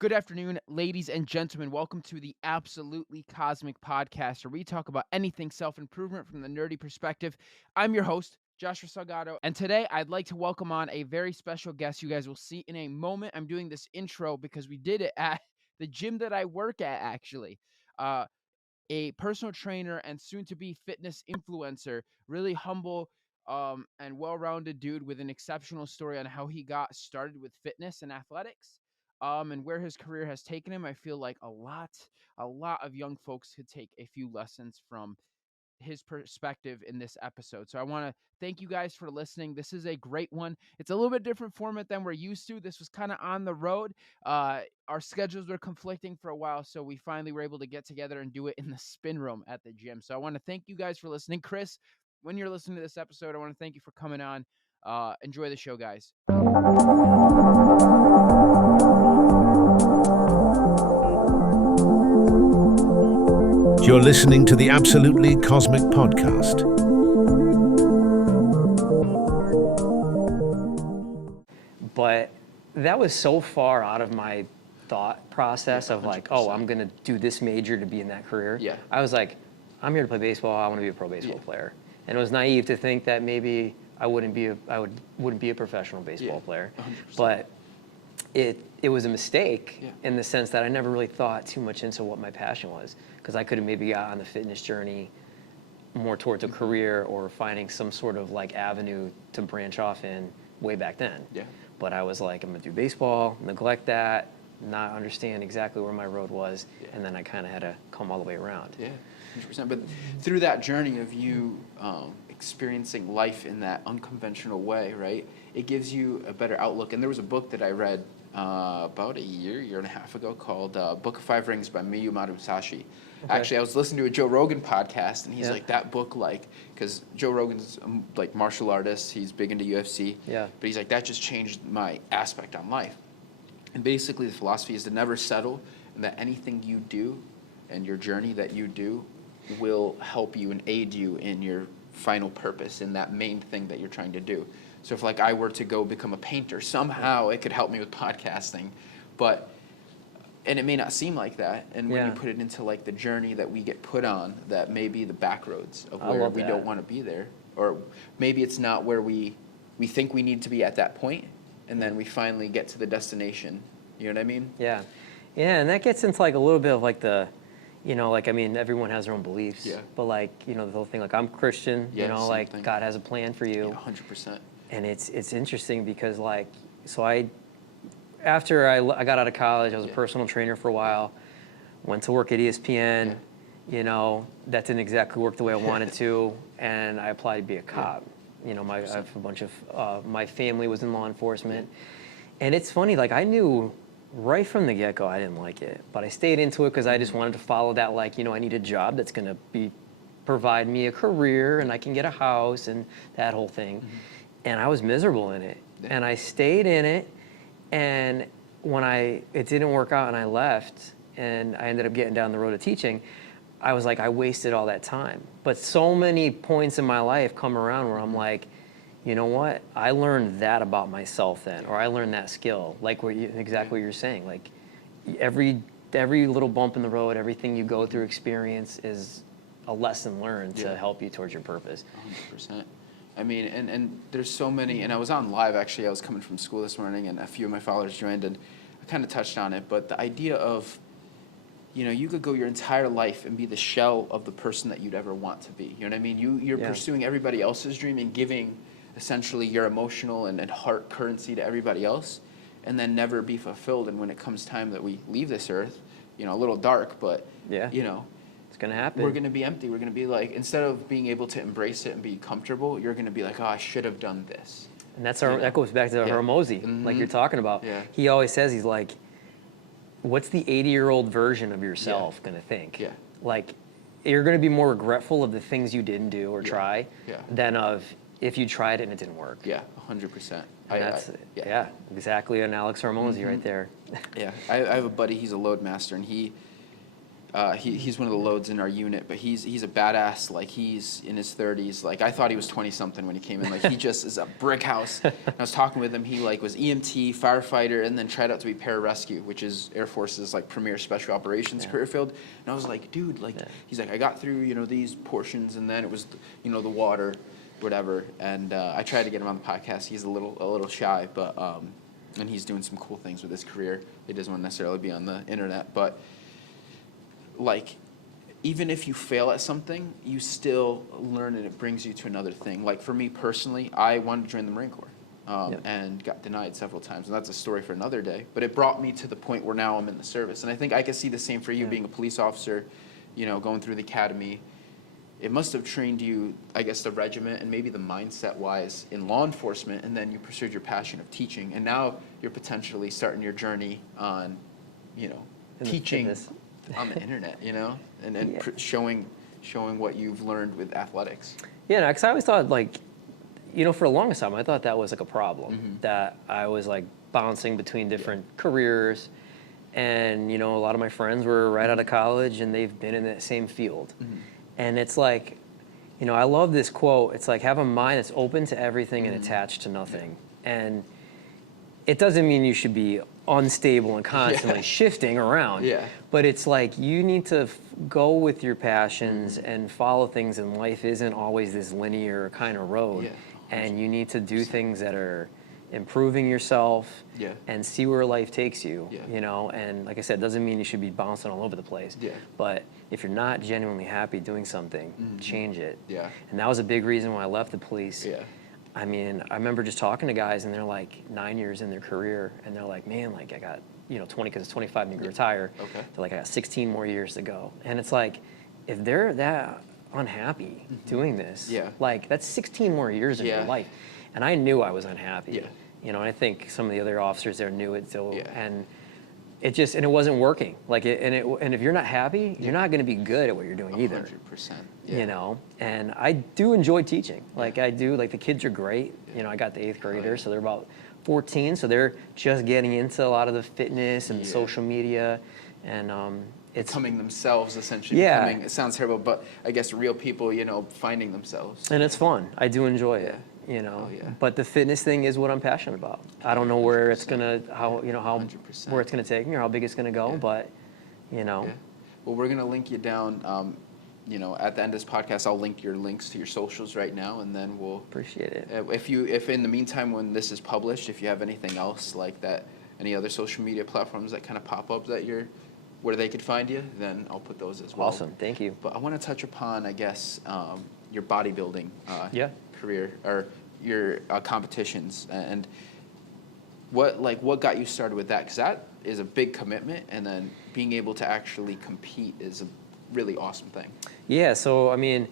Good afternoon, ladies and gentlemen. Welcome to the Absolutely Cosmic Podcast, where we talk about anything self-improvement from the nerdy perspective. I'm your host, Joshua Salgado, and today I'd like to welcome on a very special guest you guys will see in a moment. I'm doing this intro because we did it at the gym that I work at, actually. Uh, a personal trainer and soon-to-be fitness influencer, really humble and well-rounded dude with an exceptional story on how he got started with fitness and athletics, and where his career has taken him. I feel like a lot of young folks could take a few lessons from his perspective in this episode. So I want to thank you guys for listening. This is a great one. It's a little bit different format than we're used to. This was kind of on the road. Our schedules were conflicting for a while, so we finally were able to get together and do it in the spin room at the gym. So I want to thank you guys for listening. Chris, when you're listening to this episode, I want to thank you for coming on. Enjoy the show, guys. You're listening to the Absolutely Cosmic Podcast. But that was so far out of my thought process of like, oh, I'm going to do this major to be in that career. Yeah. I was like, I'm here to play baseball. I want to be a pro baseball player. And it was naive to think that maybe I wouldn't be a professional baseball player. 100%. But it was a mistake in the sense that I never really thought too much into what my passion was, because I could have maybe got on the fitness journey more towards a career or finding some sort of like avenue to branch off in way back then. Yeah. But I was like, I'm gonna do baseball, neglect that, not understand exactly where my road was, and then I kind of had to come all the way around. Yeah, 100%. But through that journey of you experiencing life in that unconventional way, right, it gives you a better outlook. And there was a book that I read about a year and a half ago called Book of Five Rings by Miyumoto Musashi. Okay. Actually, I was listening to a Joe Rogan podcast, and he's like, that book, like, because Joe Rogan's like martial artist, he's big into UFC, but he's like, that just changed my aspect on life. And basically the philosophy is to never settle, and that anything you do and your journey that you do will help you and aid you in your final purpose, in that main thing that you're trying to do. So if like I were to go become a painter, somehow it could help me with podcasting, and it may not seem like that. And when you put it into like the journey that we get put on, that may be the back roads of where we don't want to be there, or maybe it's not where we think we need to be at that point, and then we finally get to the destination. You know what I mean? Yeah, and that gets into like a little bit of like the, like, I mean, everyone has their own beliefs. Yeah. But like, the whole thing, like, I'm Christian. Like thing. God has a plan for you. Yeah, 100%. And it's interesting because like, so after I got out of college, I was a personal trainer for a while, went to work at ESPN, that didn't exactly work the way I wanted to, and I applied to be a cop. I have a bunch of, my family was in law enforcement, and it's funny, like I knew right from the get-go I didn't like it, but I stayed into it because I just wanted to follow that, like, I need a job that's going to provide me a career and I can get a house and that whole thing. And I was miserable in it, and I stayed in it, and when it didn't work out and I left and I ended up getting down the road of teaching, I was like, I wasted all that time. But so many points in my life come around where I'm like, you know what? I learned that about myself then, or I learned that skill, like exactly what you're saying. Like every little bump in the road, everything you go through experience is a lesson learned to help you towards your purpose. 100%. I mean, and there's so many, and I was on live, actually. I was coming from school this morning, and a few of my followers joined, and I kind of touched on it, but the idea of, you could go your entire life and be the shell of the person that you'd ever want to be. You know what I mean? You're pursuing everybody else's dream and giving essentially your emotional and heart currency to everybody else, and then never be fulfilled. And when it comes time that we leave this earth, a little dark, but, it's going to happen. We're going to be empty. We're going to be like, instead of being able to embrace it and be comfortable, you're going to be like, oh, I should have done this. And that goes back to Hormozy, like you're talking about. Yeah. He always says, he's like, what's the 80-year-old version of yourself going to think? Yeah. Like, you're going to be more regretful of the things you didn't do or try than of if you tried it and it didn't work. Yeah, 100%. And that's exactly an Alex Hormozy right there. Yeah, I have a buddy, he's a load master, and he's one of the loads in our unit, but he's a badass. Like, he's in his 30s. Like, I thought he was 20 something when he came in. Like, he just is a brick house. I was talking with him. He like was EMT, firefighter, and then tried out to be pararescue, which is Air Force's like premier special operations career field. And I was like, dude, like, he's like, I got through, you know, these portions, and then it was, you know, the water, whatever. And I tried to get him on the podcast. He's a little shy, but and he's doing some cool things with his career. He doesn't want to necessarily be on the internet, but like, even if you fail at something, you still learn, and it brings you to another thing. Like, for me personally, I wanted to join the Marine Corps and got denied several times, and that's a story for another day. But it brought me to the point where now I'm in the service, and I think I could see the same for you being a police officer, you know, going through the academy. It must have trained you, I guess, the regiment and maybe the mindset-wise in law enforcement, and then you pursued your passion of teaching, and now you're potentially starting your journey on, you know, teaching on the internet, you know, and showing what you've learned with athletics. Yeah, because I always thought, like, you know, for the longest time, I thought that was like a problem, that I was like bouncing between different careers. And, you know, a lot of my friends were right out of college and they've been in that same field. And it's like, you know, I love this quote. It's like, have a mind that's open to everything and attached to nothing. And it doesn't mean you should be unstable and constantly shifting around. But it's like, you need to go with your passions and follow things, and life isn't always this linear kind of road. And you need to do things that are improving yourself and see where life takes you, you know? And like I said, it doesn't mean you should be bouncing all over the place. But if you're not genuinely happy doing something, change it. And that was a big reason why I left the police. I mean, I remember just talking to guys, and they're like 9 years in their career, and they're like, man, like, I got, you know, 20, because it's 25 and you can retire. They're like, I got 16 more years to go. And it's like, if they're that unhappy doing this, like, that's 16 more years of your life. And I knew I was unhappy. You know, and I think some of the other officers there knew it too. And it just, and it wasn't working. Like, and if you're not happy, you're not going to be good at what you're doing either. 100%. You know, and I do enjoy teaching. Like, I do, like, the kids are great. You know, I got the 8th graders, so they're about 14, so they're just getting into a lot of the fitness and social media, and it's becoming themselves, essentially. Becoming, it sounds terrible, but I guess real people, you know, finding themselves. And it's fun. I do enjoy it. You know, but the fitness thing is what I'm passionate about. I don't know where it's gonna, where it's gonna take me or how big it's gonna go, but, you know. Well, we're gonna link you down. You know, at the end of this podcast, I'll link your links to your socials right now, and then we'll appreciate it. If in the meantime, when this is published, if you have anything else like that, any other social media platforms that kind of pop up that where they could find you, then I'll put those as well. Awesome, thank you. But I want to touch upon, I guess, your bodybuilding career, or your competitions, and what got you started with that, because that is a big commitment, and then being able to actually compete is a really awesome thing. Yeah, so I mean,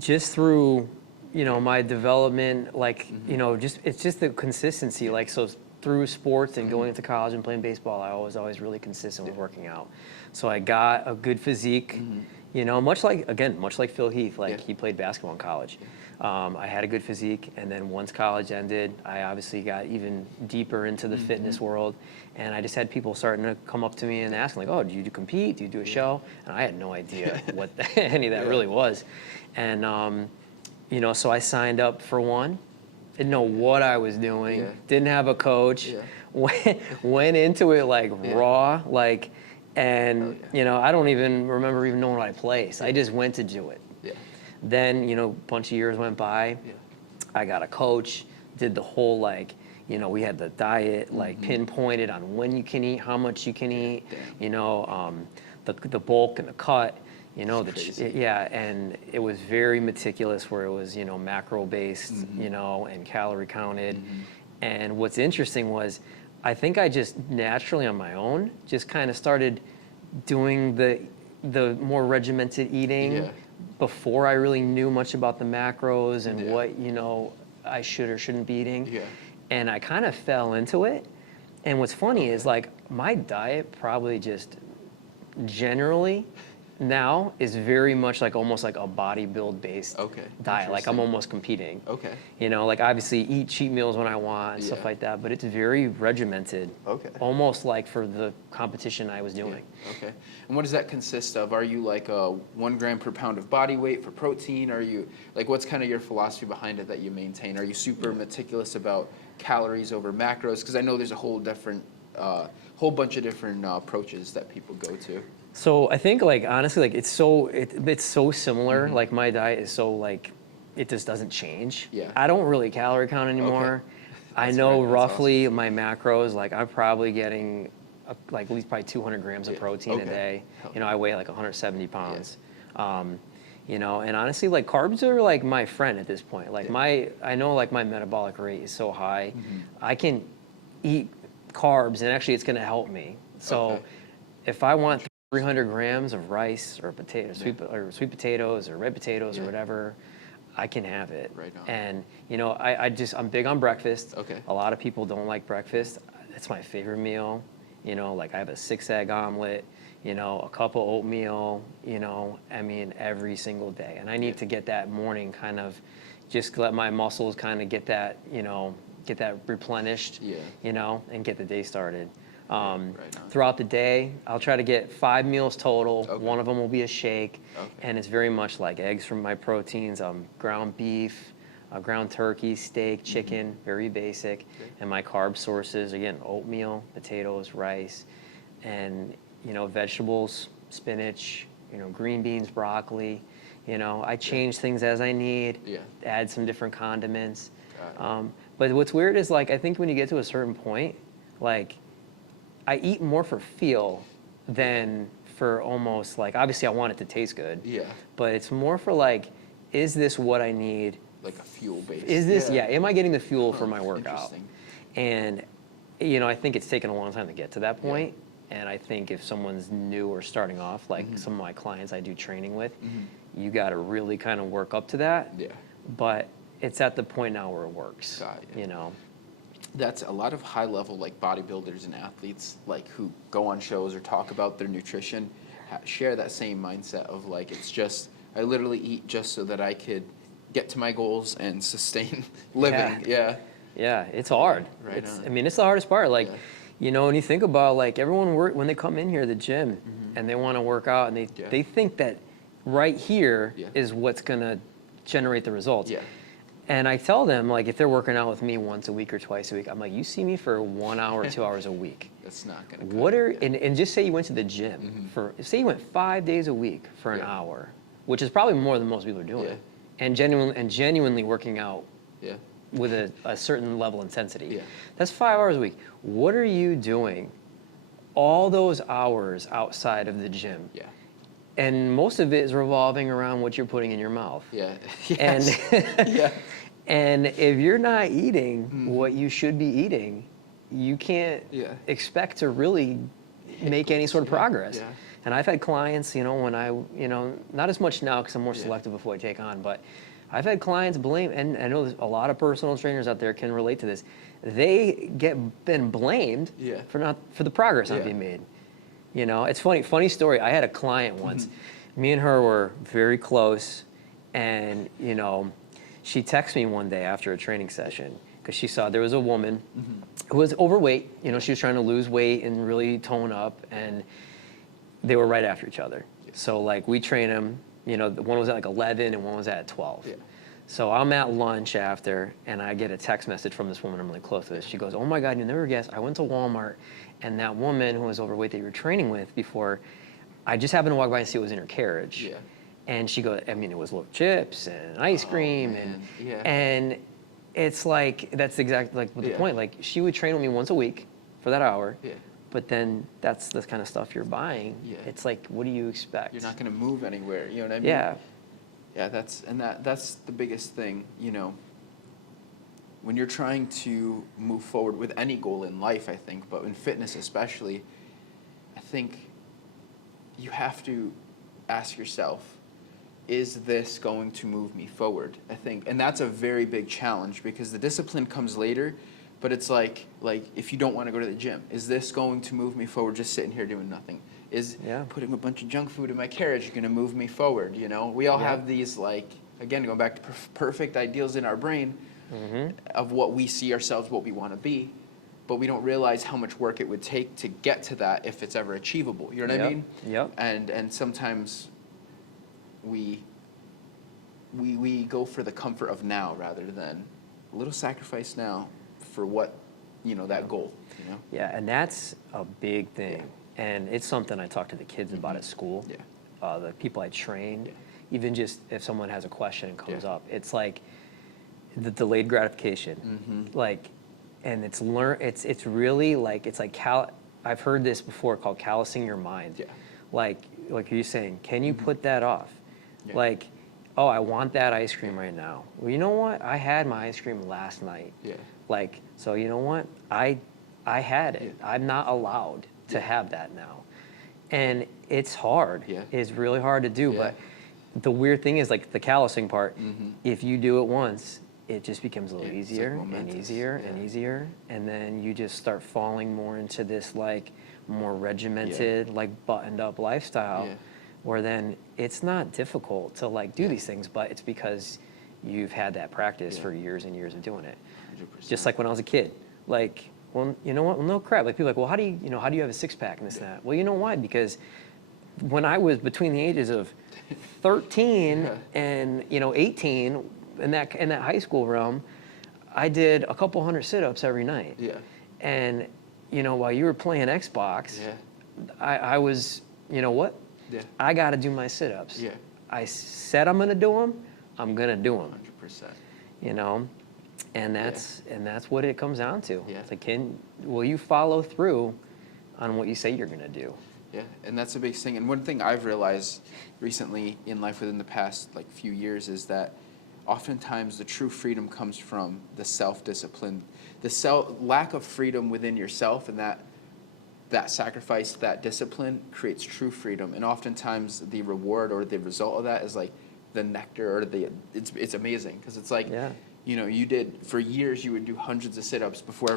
just through, you know, my development, like, you know, it's just the consistency, like, so through sports and going into college and playing baseball, I was always really consistent with working out. So I got a good physique, you know, much like Phil Heath, like he played basketball in college. I had a good physique, and then once college ended, I obviously got even deeper into the fitness world, and I just had people starting to come up to me and ask, like, oh, do you compete? Do you do a show? And I had no idea what any of that really was. And, you know, so I signed up for one, didn't know what I was doing, didn't have a coach, went into it like raw, like, and, you know, I don't even remember even knowing what I placed. I just went to do it. Then, you know, a bunch of years went by. I got a coach, did the whole, like, you know, we had the diet, like, pinpointed on when you can eat, how much you can eat, you know, the bulk and the cut, you know, and it was very meticulous, where it was, you know, macro-based, you know, and calorie counted. And what's interesting was, I think I just naturally on my own just kind of started doing the more regimented eating before I really knew much about the macros and what, you know, I should or shouldn't be eating. And I kind of fell into it. And what's funny is, like, my diet probably just generally now is very much like almost like a bodybuild based Okay, diet. Like I'm interesting. almost competing. Okay. You know, like obviously eat cheat meals when I want and stuff Yeah. like that, but it's very regimented. Okay. Almost like for the competition I was doing. Okay. And what does that consist of? Are you like a 1 gram per pound of body weight for protein? Are you like, what's kind of your philosophy behind it that you maintain? Are you super meticulous about calories over macros? Because I know there's a whole bunch of different approaches that people go to. So I think like honestly like it's so similar. Like my diet is so like it just doesn't change. Yeah. I don't really calorie count anymore. I That's know great. That's roughly my macros. Like I'm probably getting like at least probably 200 grams of protein a Okay. day. Hell You know, I weigh like 170 pounds. You know, and honestly, like carbs are like my friend at this point. Like I know like my metabolic rate is so high. I can eat carbs and actually it's going to help me. So if I want 300 grams of rice or potatoes, sweet potatoes or red potatoes or whatever, I can have it. Right on. And you know, I'm big on breakfast. Okay. A lot of people don't like breakfast. It's my favorite meal. You know, like I have a 6-egg omelet, you know, a cup of oatmeal, you know, I mean, every single day. And I need to get that morning kind of just let my muscles kind of get that, you know, get that replenished, you know, and get the day started. Throughout the day, I'll try to get 5 meals total. One of them will be a shake, and it's very much like eggs from my proteins, ground beef, ground turkey, steak, chicken, very basic, and my carb sources, again, oatmeal, potatoes, rice, and, you know, vegetables, spinach, you know, green beans, broccoli. You know, I change things as I need, add some different condiments. But what's weird is, like, I think when you get to a certain point, like, I eat more for feel than for almost, like, obviously I want it to taste good. Yeah. But it's more for, like, is this what I need? Like a fuel base. Is this, am I getting the fuel for my workout? Interesting. And, you know, I think it's taken a long time to get to that point. And I think if someone's new or starting off, like some of my clients I do training with, you got to really kind of work up to that. Yeah. But it's at the point now where it works. Got You know. That's a lot of high level like bodybuilders and athletes like who go on shows or talk about their nutrition share that same mindset of like it's just I literally eat just so that I could get to my goals and sustain living. Yeah. Yeah, it's hard. Right I mean, it's the hardest part. Like, you know, when you think about like everyone when they come in here to the gym and they want to work out and they think that right here is what's gonna generate the results. Yeah. And I tell them, like, if they're working out with me once a week or twice a week, I'm like, you see me for 1 hour, 2 hours a week. That's not gonna And just say you went to the gym say you went 5 days a week for an hour, which is probably more than most people are doing. And genuinely working out with a certain level of intensity. That's 5 hours a week. What are you doing all those hours outside of the gym? And most of it is revolving around what you're putting in your mouth. And and if you're not eating what you should be eating, you can't expect to really make any sort of progress. And I've had clients, you know, when you know, not as much now because I'm more selective with what I take on, but I've had clients blame, and I know there's a lot of personal trainers out there can relate to this. They been blamed for the progress not being made. You know, it's funny story. I had a client once. Me and her were very close, and you know, she texted me one day after a training session because she saw there was a woman who was overweight. You know, she was trying to lose weight and really tone up, and they were right after each other. So like we train them. You know, one was at like 11 and one was at 12. So I'm at lunch after, and I get a text message from this woman I'm really close with. She goes, "Oh my God, you never guess. I went to Walmart, and that woman who was overweight that you were training with before, I just happened to walk by and see what was in her carriage." And she goes, I mean, it was little chips and ice cream, and it's like that's exactly like the point. Like she would train with me once a week for that hour. But then that's the kind of stuff you're buying. It's like, what do you expect? You're not going to move anywhere. You know what I mean? Yeah, that's the biggest thing, you know. When you're trying to move forward with any goal in life, I think, but in fitness especially, I think you have to ask yourself, is this going to move me forward? I think, and that's a very big challenge because the discipline comes later. But it's like if you don't want to go to the gym, is this going to move me forward just sitting here doing nothing? Is Yeah. putting a bunch of junk food in my carriage going to move me forward? You know, we all Yeah. have these, like, again, going back to perfect ideals in our brain Mm-hmm. of what we see ourselves, what we want to be, but we don't realize how much work it would take to get to that if it's ever achievable. You know what I mean? Yep. And sometimes we go for the comfort of now rather than a little sacrifice now for what, you know, that goal, you know? Yeah, and that's a big thing. And it's something I talk to the kids about at school. Yeah. The people I train, even just if someone has a question and comes up, it's like the delayed gratification. Like, and it's really like, it's like, I've heard this before called callousing your mind. Yeah. Like you're saying, can you put that off? Yeah. Like, oh, I want that ice cream right now. Well, you know what? I had my ice cream last night. Yeah. Like, so you know what? I had it. I'm not allowed to have that now. And it's hard. Yeah. It's really hard to do. Yeah. But the weird thing is, like, the callousing part, if you do it once, it just becomes a little Yeah, it's easier like and momentous. easier and Yeah. easier. And then you just start falling more into this, like, more regimented, like, buttoned up lifestyle. Yeah. Where then it's not difficult to, like, do these things, but it's because you've had that practice for years and years of doing it. 100%. Just like when I was a kid. Like, well, you know what? Well, no crap. Like, people are like, well, how do you have a six-pack and this and that? Well, you know why? Because when I was between the ages of 13 and, 18 in that high school realm, I did a couple hundred sit-ups every night. Yeah. And, while you were playing Xbox, I was, you know what? Yeah. I got to do my sit-ups. Yeah. I said I'm going to do them. I'm going to do them. 100%. And that's what it comes down to. Yeah. It's like, will you follow through on what you say you're going to do? Yeah, and that's a big thing. And one thing I've realized recently in life within the past few years is that oftentimes the true freedom comes from the self-discipline, the lack of freedom within yourself, and that sacrifice, that discipline creates true freedom. And oftentimes the reward or the result of that is like the nectar or it's amazing because it's like, you did for years, you would do hundreds of sit-ups before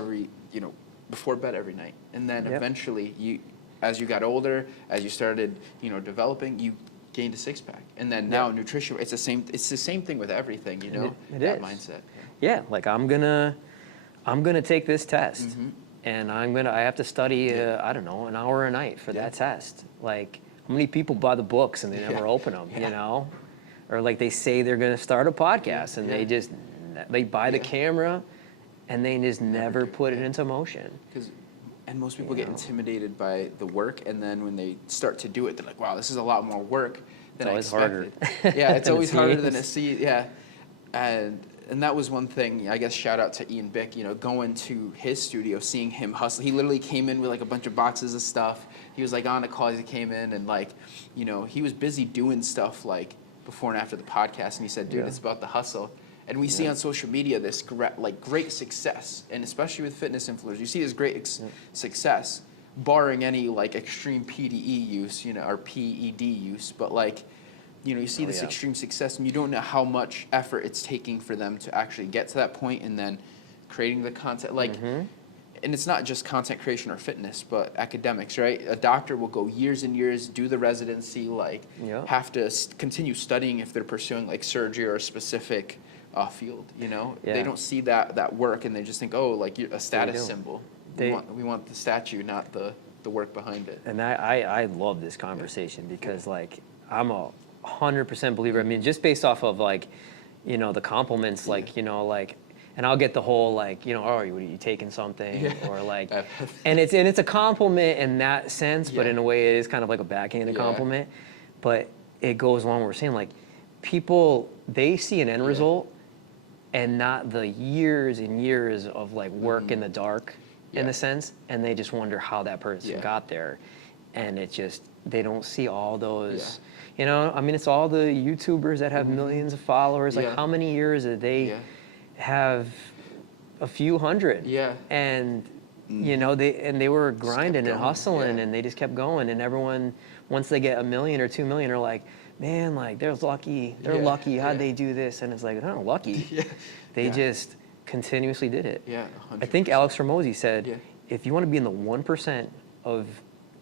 bed every night. And then eventually as you got older, as you started, developing, you gained a six-pack. And then now nutrition, it's the same thing with everything, It that is. mindset. Yeah, like I'm gonna take this test, and I have to study I don't know, an hour a night for that test. Like, how many people buy the books and they never open them, or like they say they're gonna start a podcast and they buy the camera and they just never put it into motion. And most people get intimidated by the work, and then when they start to do it, they're like, wow, this is a lot more work than I expected. Yeah, it's always harder than it seems. Yeah. And that was one thing, I guess, shout out to Ian Bick, going to his studio, seeing him hustle. He literally came in with like a bunch of boxes of stuff. He was like on a call as he came in, and he was busy doing stuff like before and after the podcast, and he said, dude, it's about the hustle. And we see on social media this great success, and especially with fitness influencers, you see this great success, barring any extreme PDE use, or PED use. But you see this extreme success, and you don't know how much effort it's taking for them to actually get to that point, and then creating the content. And it's not just content creation or fitness, but academics, right? A doctor will go years and years, do the residency, have to continue studying if they're pursuing surgery or a specific field, They don't see that work, and they just think, you're a status symbol. We want the statue, not the work behind it. And I love this conversation because I'm a 100% believer. I mean, just based off of the compliments, and I'll get the whole oh, are you taking something, or and it's a compliment in that sense, but in a way it is kind of like a backhanded compliment. But it goes along what we're saying, people, they see an end result and not the years and years of work in the dark in a sense, and they just wonder how that person got there. And it just, they don't see all those, I mean, it's all the YouTubers that have millions of followers. How many years did they have? A few hundred. And they were grinding and hustling, and they just kept going. And everyone, once they get 1 million or 2 million, are like, man, they're lucky. They're lucky. How'd they do this? And it's like, they're not lucky. They just continuously did it. 100%. I think Alex Hormozy said, if you want to be in the 1% of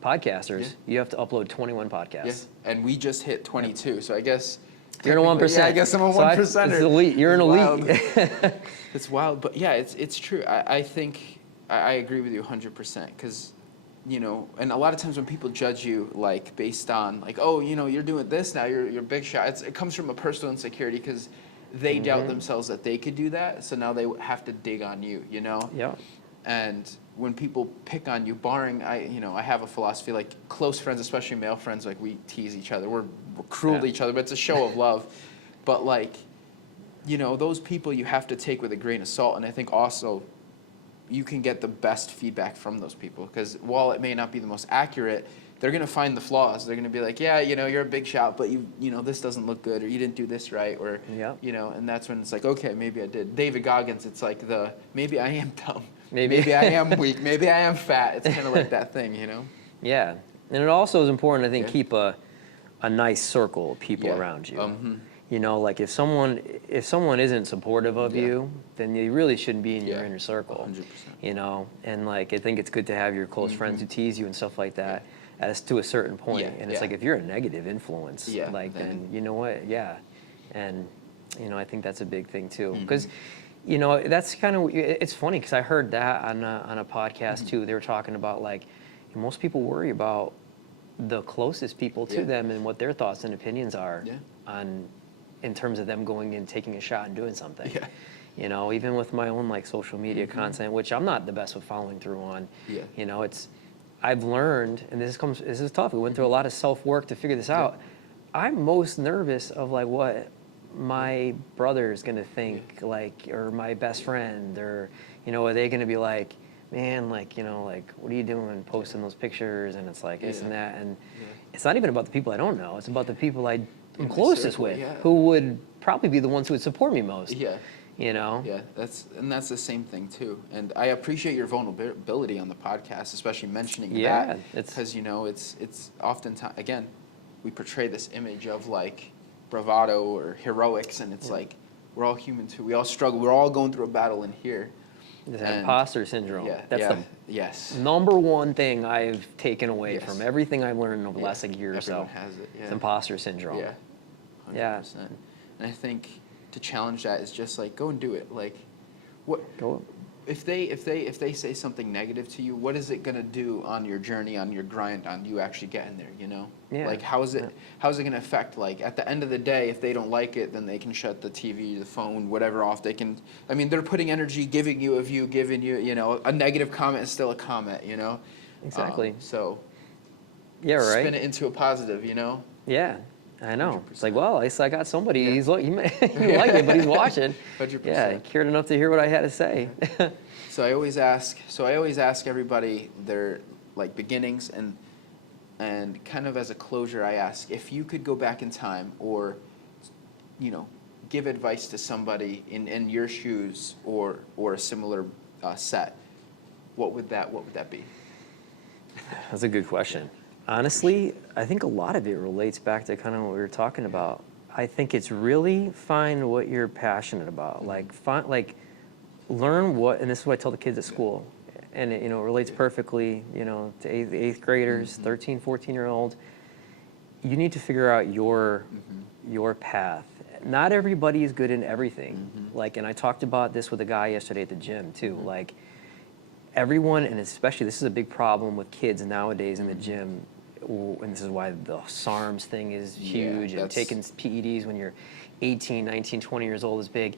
podcasters, you have to upload 21 podcasts. Yes, and we just hit 22, so I guess You're in a 1%. Yeah, I guess I'm a 1%er. It's elite. You're an elite. It's wild, but yeah, it's true. I think I agree with you 100%, because you know, and a lot of times when people judge you like based on like, oh, you know, you're doing this now, you're a big shot. It comes from a personal insecurity because they doubt themselves that they could do that, so now they have to dig on you, you know. Yeah. And when people pick on you, barring I have a philosophy, like close friends, especially male friends, like we tease each other, we're cruel to each other, but it's a show of love. But like, you know, those people you have to take with a grain of salt, and I think also you can get the best feedback from those people, because while it may not be the most accurate, they're going to find the flaws. They're going to be like, yeah, you know, you're a big shot, but you know, this doesn't look good, or you didn't do this right, or, you know, and that's when it's like, okay, maybe I did. David Goggins, it's like maybe I am dumb. Maybe I am weak. Maybe I am fat. It's kind of like that thing, you know? Yeah. And it also is important, I think, keep a nice circle of people around you. You know, like if someone isn't supportive of you, then you really shouldn't be in your inner circle. 100%. You know, and like I think it's good to have your close friends who tease you and stuff like that, as to a certain point. And it's like if you're a negative influence, like then you know what, and you know I think that's a big thing too, because you know that's kind of, it's funny because I heard that on a podcast too. They were talking about like most people worry about the closest people to them and what their thoughts and opinions are on, in terms of them going and taking a shot and doing something. You know, even with my own like social media content, which I'm not the best with following through on. You know, I've learned, and this is tough. We went through a lot of self-work to figure this out. I'm most nervous of like what my brother is gonna think, like, or my best friend, or you know, are they gonna be like, man, like, you know, like, what are you doing posting those pictures? And it's like this and that, and it's not even about the people I don't know. It's about the people I'm closest with, who would probably be the ones who would support me most. You know? Yeah, that's the same thing too. And I appreciate your vulnerability on the podcast, especially mentioning that, because you know it's oftentimes, again, we portray this image of like bravado or heroics, and it's like we're all human too. We all struggle. We're all going through a battle in here. That imposter syndrome. That's the number one thing I've taken away from everything I've learned over the last like year or so. Everyone has it. It's imposter syndrome. 100%. And I think to challenge that is just like go and do it. Like, what if they say something negative to you? What is it gonna do on your journey, on your grind, on you actually getting there? You know, like how is it gonna affect? Like at the end of the day, if they don't like it, then they can shut the TV, the phone, whatever off. They can. I mean, they're putting energy, giving you a view, giving you, you know, a negative comment is still a comment. You know, exactly. So spin it into a positive. You know. Yeah. I know. 100%. It's like, well, at least I got somebody. He's he like it, but he's watching. 100%. Yeah, he cared enough to hear what I had to say. So I always ask everybody their like beginnings, and kind of as a closure, I ask if you could go back in time, or you know, give advice to somebody in your shoes or a similar set. What would that be? That's a good question. Honestly, I think a lot of it relates back to kind of what we were talking about. I think it's really find what you're passionate about. Like learn what, and this is what I tell the kids at school, and it, you know, relates perfectly, you know, to eighth graders, 13, 14-year-olds. You need to figure out your path. Not everybody is good in everything. Like, and I talked about this with a guy yesterday at the gym too. Like, everyone, and especially this is a big problem with kids nowadays in the gym, and this is why the SARMs thing is huge, and taking PEDs when you're 18, 19, 20 years old is big.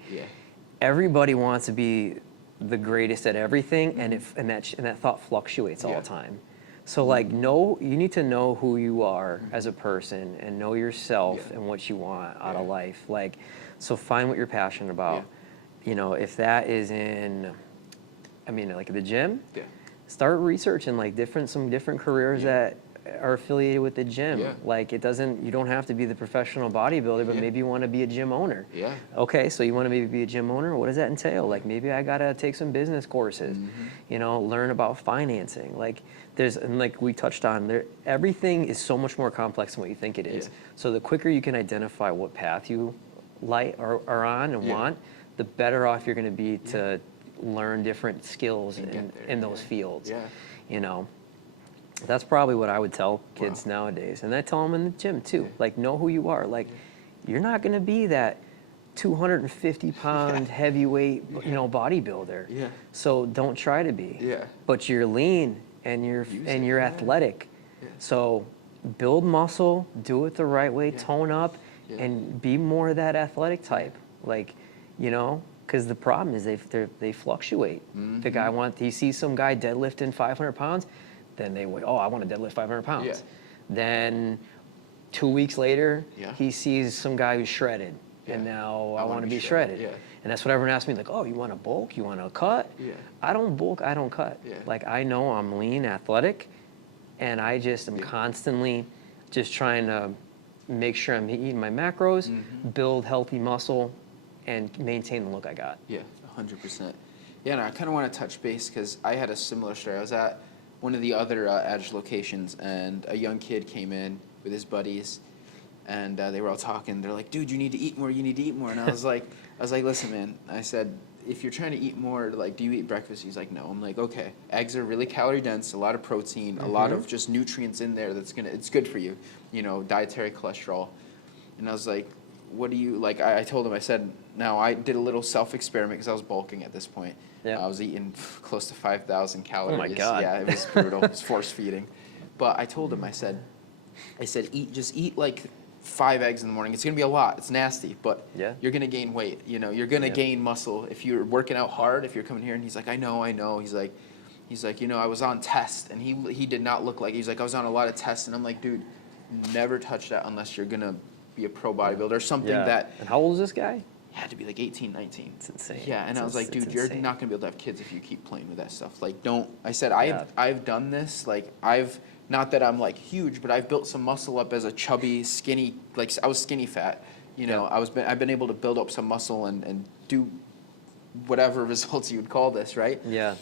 Everybody wants to be the greatest at everything, and that thought fluctuates all the time. So like, you need to know who you are as a person, and know yourself and what you want out of life. Like, so find what you're passionate about. You know, if that is in, I mean, like at the gym, start researching like some different careers that are affiliated with the gym. Like you don't have to be the professional bodybuilder, but maybe you want to be a gym owner. Okay, so you want to maybe be a gym owner. What does that entail? Like maybe I got to take some business courses, you know, learn about financing. Like and like we touched on, everything is so much more complex than what you think it is. So the quicker you can identify what path you are on and want, the better off you're going to be to learn different skills in those fields. You know, That's probably what I would tell kids nowadays. And I tell them in the gym too, like, know who you are. Like, you're not going to be that 250-pound heavyweight, bodybuilder. Yeah. So don't try to be. Yeah. But you're lean and you're athletic. Yeah. So build muscle, do it the right way, tone up, and be more of that athletic type. Like, because the problem is they fluctuate. The guy he sees some guy deadlifting 500 pounds, then they wait, I want to deadlift 500 pounds. Yeah. Then 2 weeks later, Yeah. he sees some guy who's shredded. And now I want to be shredded. Yeah. And that's what everyone asks me, like, oh, you want to bulk? You want to cut? Yeah. I don't bulk, I don't cut. Yeah. Like, I know I'm lean, athletic, and I just am constantly just trying to make sure I'm eating my macros, build healthy muscle, and maintain the look I got. Yeah, 100%. Yeah, and I kind of want to touch base because I had a similar story. I was at one of the other Edge locations, and a young kid came in with his buddies, and they were all talking. They're like, "Dude, you need to eat more. You need to eat more." And I was like, "Listen, man." I said, "If you're trying to eat more, like, do you eat breakfast?" He's like, "No." I'm like, "Okay, eggs are really calorie dense, a lot of protein, a lot of just nutrients in there it's good for you, dietary cholesterol." And I was like, "What do you like?" I told him, I said, now I did a little self-experiment because I was bulking at this point. Yeah. I was eating close to 5,000 calories. Oh my God. Yeah, it was brutal. It was force feeding. But I told him, I said, just eat like 5 eggs in the morning. It's gonna be a lot. It's nasty, but you're gonna gain weight. You're gonna gain muscle if you're working out hard. If you're coming here, and he's like, I know. He's like, I was on test, and he did not look like. He's like, I was on a lot of tests, and I'm like, dude, never touch that unless you're gonna be a pro bodybuilder or something that. And how old is this guy? Had to be like 18, 19. It's insane. Yeah, and I was like, dude, you're not gonna be able to have kids if you keep playing with that stuff. Like, don't. I said, I've done this. Like, not that I'm like huge, but I've built some muscle up as a chubby, skinny. Like, I was skinny fat. I've been able to build up some muscle and do whatever results you would call this, right? Yeah.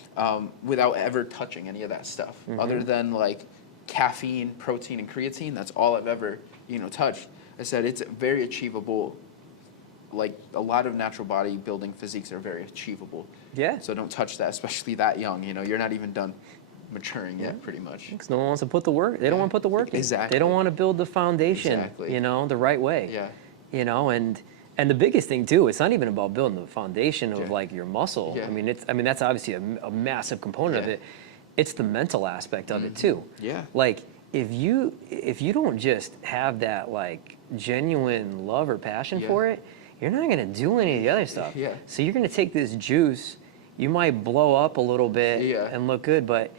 Without ever touching any of that stuff, other than like caffeine, protein, and creatine. That's all I've ever touched. I said it's very achievable. Like, a lot of natural bodybuilding physiques are very achievable. Yeah. So don't touch that, especially that young. You're not even done maturing yet, pretty much. Because no one wants to put the work. They don't want to put the work in. Exactly. They don't want to build the foundation, Exactly. the right way. Yeah. And the biggest thing too, it's not even about building the foundation of like your muscle. Yeah. I mean that's obviously a massive component of it. It's the mental aspect of it too. Yeah. Like, if you don't just have that like genuine love or passion for it, you're not gonna do any of the other stuff. Yeah. So you're gonna take this juice, you might blow up a little bit and look good, but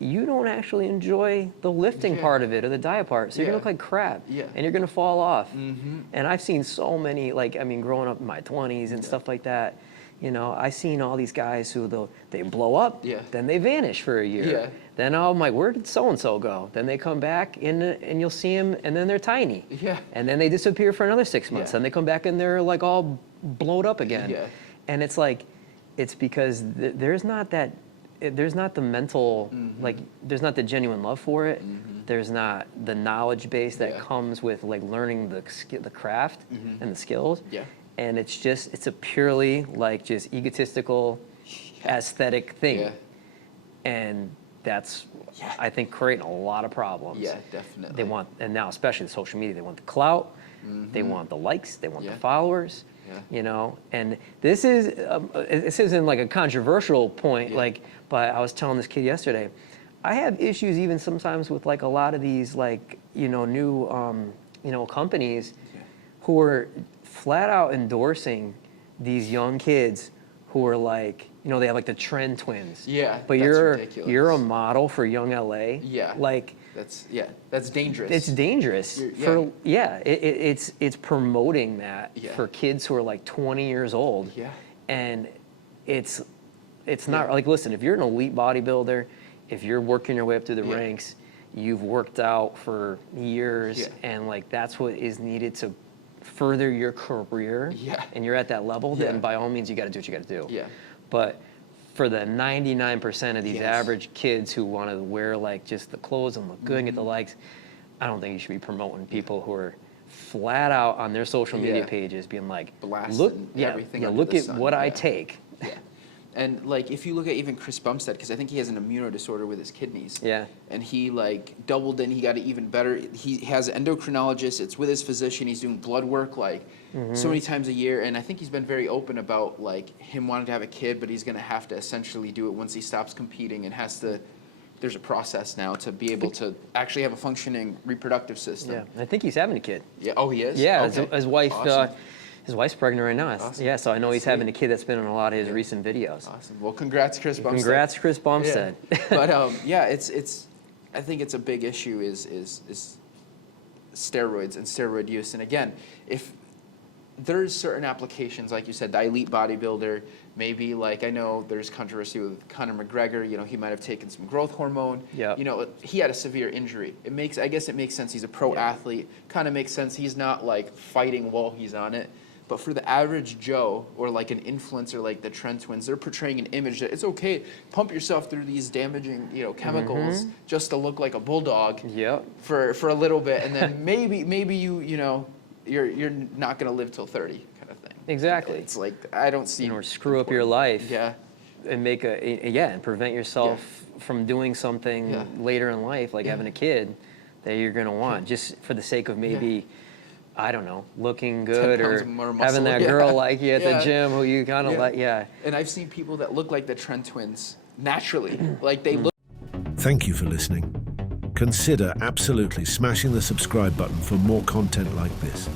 you don't actually enjoy the lifting part of it or the diet part. So you're gonna look like crap. Yeah. And you're gonna fall off. And I've seen so many, growing up in my 20s and stuff like that, I've seen all these guys who they blow up, then they vanish for a year. Yeah. Then I'm like, where did so-and-so go? Then they come back and you'll see them, and then they're tiny. Yeah. And then they disappear for another 6 months. Yeah. And they come back and they're like all blowed up again. Yeah. And it's like, it's because there's not the mental, there's not the genuine love for it. There's not the knowledge base that comes with like learning the craft and the skills. Yeah. And it's a purely like just egotistical, aesthetic thing. Yeah. And that's, I think, creating a lot of problems. Yeah, definitely. They want, and now especially the social media, they want the clout, they want the likes, they want the followers. And this isn't like a controversial point, but I was telling this kid yesterday, I have issues even sometimes with like a lot of these new companies who are flat out endorsing these young kids who are like, they have like the trend twins. Yeah, But that's ridiculous. you're a model for young LA. Yeah. Like, that's dangerous. it's dangerous. It's promoting that for kids who are like 20 years old. Yeah. And it's not like, listen, if you're an elite bodybuilder, if you're working your way up through the ranks, you've worked out for years and like that's what is needed to further your career and you're at that level, then by all means you got to do what you got to do. Yeah. But for the 99% of these average kids who want to wear like just the clothes and look good and get the likes, I don't think you should be promoting people who are flat out on their social media pages being like, Blasting look, everything under look the at sun. what I Yeah. take. And like if you look at even Chris Bumstead, because I think he has an immunodisorder with his kidneys. Yeah. And he like doubled in. He got it even better. He has an endocrinologist. It's with his physician. He's doing blood work like so many times a year. And I think he's been very open about like him wanting to have a kid, but he's going to have to essentially do it once he stops competing and has to. There's a process now to be able to actually have a functioning reproductive system. Yeah, I think he's having a kid. Yeah. Oh, he is. Yeah, Okay. his wife. Awesome. His wife's pregnant right now. Awesome. Yeah, so I know That's he's having a kid that's been in a lot of his recent videos. Awesome. Well, congrats, Chris Bumstead. Congrats, Chris Bumstead. Yeah. But yeah, it's. I think it's a big issue is steroids and steroid use. And again, if there's certain applications, like you said, the elite bodybuilder, maybe like I know there's controversy with Conor McGregor. You know, he might have taken some growth hormone. Yeah. You know, he had a severe injury. I guess it makes sense. He's a pro athlete. Kind of makes sense. He's not like fighting while he's on it. But for the average Joe or like an influencer like the Trent twins, they're portraying an image that it's okay, pump yourself through these damaging, chemicals just to look like a bulldog Yep. for a little bit, and then maybe you're not gonna live till 30 kind of thing. Exactly. It's like I don't see Or screw up your life. Yeah. And make and prevent yourself from doing something later in life, like having a kid that you're gonna want, just for the sake of maybe. I don't know, looking good 10 or pounds more having muscle. that girl like you at the gym who you kind of like, And I've seen people that look like the Trent twins naturally, like they look. Thank you for listening. Consider absolutely smashing the subscribe button for more content like this.